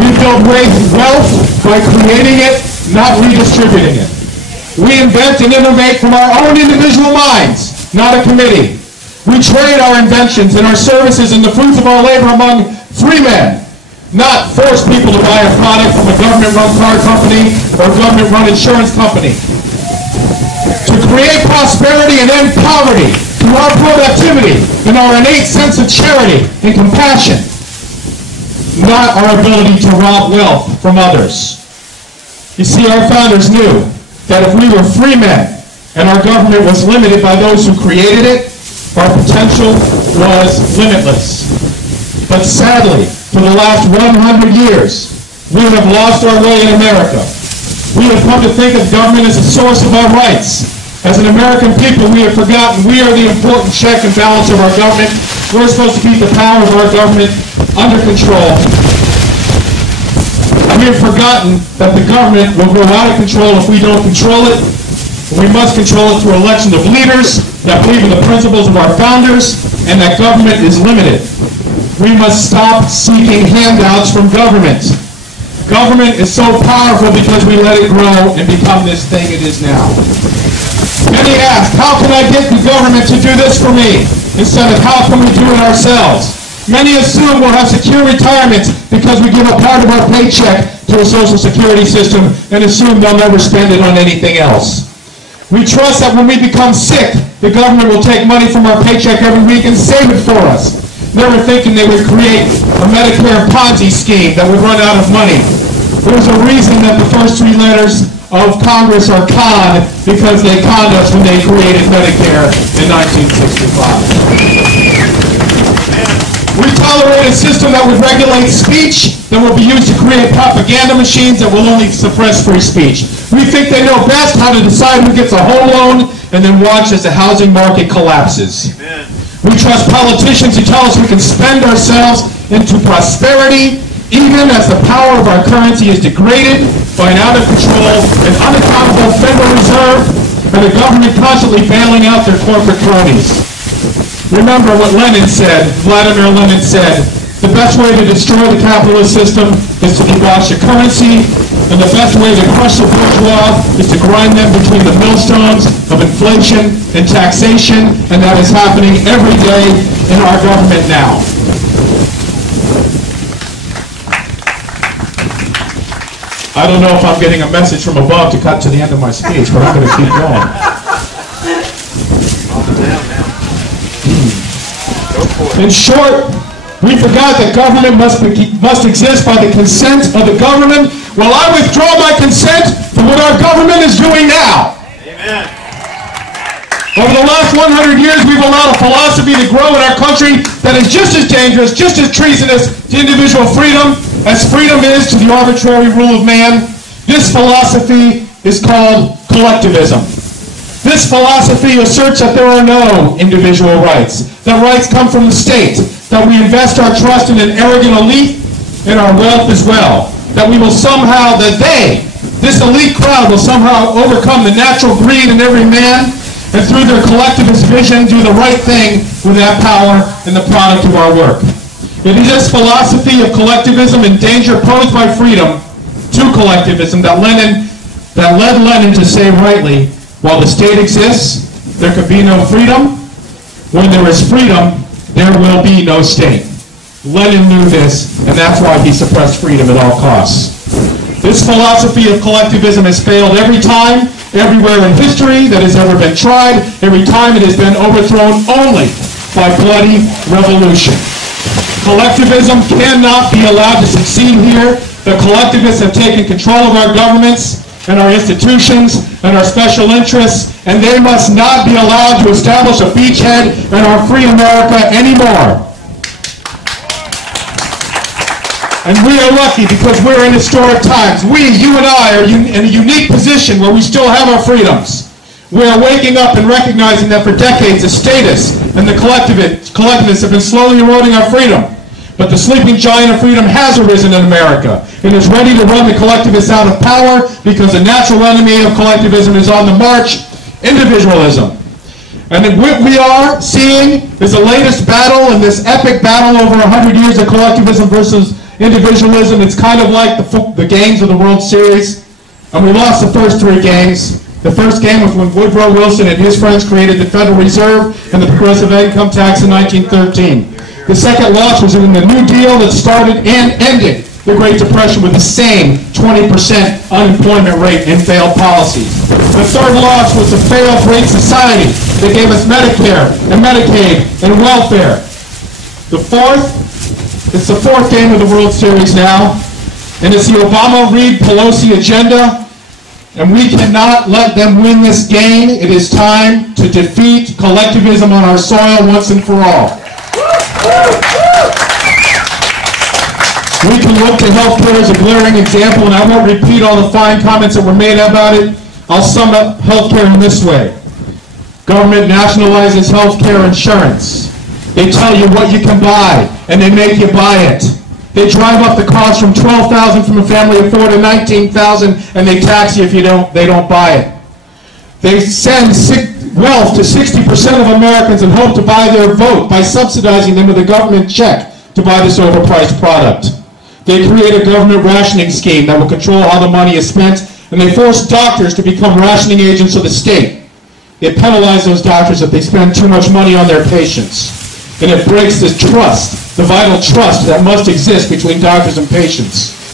We build wealth by creating it, not redistributing it. We invent and innovate from our own individual minds, not a committee. We trade our inventions and our services and the fruits of our labor among free men, not force people to buy a product from a government-run car company or a government-run insurance company. To create prosperity and end poverty through our productivity and our innate sense of charity and compassion, not our ability to rob wealth from others. You see, our founders knew that if we were free men and our government was limited by those who created it, our potential was limitless. But sadly, for the last 100 years, we have lost our way in America. We have come to think of government as a source of our rights. As an American people, we have forgotten we are the important check and balance of our government. We're supposed to keep the power of our government under control. We have forgotten that the government will go out of control if we don't control it. We must control it through election of leaders that believe in the principles of our founders, and that government is limited. We must stop seeking handouts from government. Government is so powerful because we let it grow and become this thing it is now. Many ask, how can I get the government to do this for me? Instead of how can we do it ourselves? Many assume we'll have secure retirement because we give a part of our paycheck to a social security system and assume they'll never spend it on anything else. We trust that when we become sick, the government will take money from our paycheck every week and save it for us, never thinking they would create a Medicare Ponzi scheme that would run out of money. There's a reason that the first three letters of Congress are con, because they conned us when they created Medicare in 1965. We tolerate a system that would regulate speech, that will be used to create propaganda machines that will only suppress free speech. We think they know best how to decide who gets a home loan and then watch as the housing market collapses. Amen. We trust politicians who tell us we can spend ourselves into prosperity even as the power of our currency is degraded by an out-of-control and unaccountable Federal Reserve and the government constantly bailing out their corporate cronies. Remember what Vladimir Lenin said, the best way to destroy the capitalist system is to debauch the currency, and the best way to crush the bourgeois is to grind them between the millstones of inflation and taxation, and that is happening every day in our government now. I don't know if I'm getting a message from above to cut to the end of my speech, but I'm going to keep going. In short, we forgot that government must exist by the consent of the government. Well, I withdraw my consent from what our government is doing now. Amen. Over the last 100 years, we've allowed a philosophy to grow in our country that is just as dangerous, just as treasonous to individual freedom as freedom is to the arbitrary rule of man. This philosophy is called collectivism. This philosophy asserts that there are no individual rights, that rights come from the state, that we invest our trust in an arrogant elite and our wealth as well, that we will somehow, this elite crowd will somehow overcome the natural greed in every man, and through their collectivist vision do the right thing with that power and the product of our work. It is this philosophy of collectivism and danger posed by freedom to collectivism that led Lenin to say rightly, while the state exists, there could be no freedom. When there is freedom, there will be no state. Lenin knew this, and that's why he suppressed freedom at all costs. This philosophy of collectivism has failed every time, everywhere in history that has ever been tried. Every time it has been overthrown only by bloody revolution. Collectivism cannot be allowed to succeed here. The collectivists have taken control of our governments and our institutions and our special interests, and they must not be allowed to establish a beachhead in our free America anymore. And we are lucky because we're in historic times. You and I, are in a unique position where we still have our freedoms. We are waking up and recognizing that for decades the statists and the collectivists have been slowly eroding our freedom. But the sleeping giant of freedom has arisen in America and is ready to run the collectivists out of power because the natural enemy of collectivism is on the march, individualism. And what we are seeing is the latest battle in this epic battle over 100 years of collectivism versus individualism. It's kind of like the games of the World Series. And we lost the first 3 games. The first game was when Woodrow Wilson and his friends created the Federal Reserve and the progressive income tax in 1913. The second loss was in the New Deal that started and ended the Great Depression with the same 20% unemployment rate and failed policies. The third loss was the failed Great Society that gave us Medicare and Medicaid and welfare. The fourth, it's the 4th game of the World Series now, and it's the Obama-Reid-Pelosi agenda, and we cannot let them win this game. It is time to defeat collectivism on our soil once and for all. We can look to healthcare as a glaring example, and I won't repeat all the fine comments that were made about it. I'll sum up healthcare in this way. Government nationalizes healthcare insurance. They tell you what you can buy, and they make you buy it. They drive up the cost from $12,000 from a family of 4 to $19,000, and they tax you if they don't buy it. They send wealth to 60% of Americans and hope to buy their vote by subsidizing them with a government check to buy this overpriced product. They create a government rationing scheme that will control how the money is spent, and they force doctors to become rationing agents of the state. They penalize those doctors if they spend too much money on their patients. And it breaks the trust, the vital trust that must exist between doctors and patients.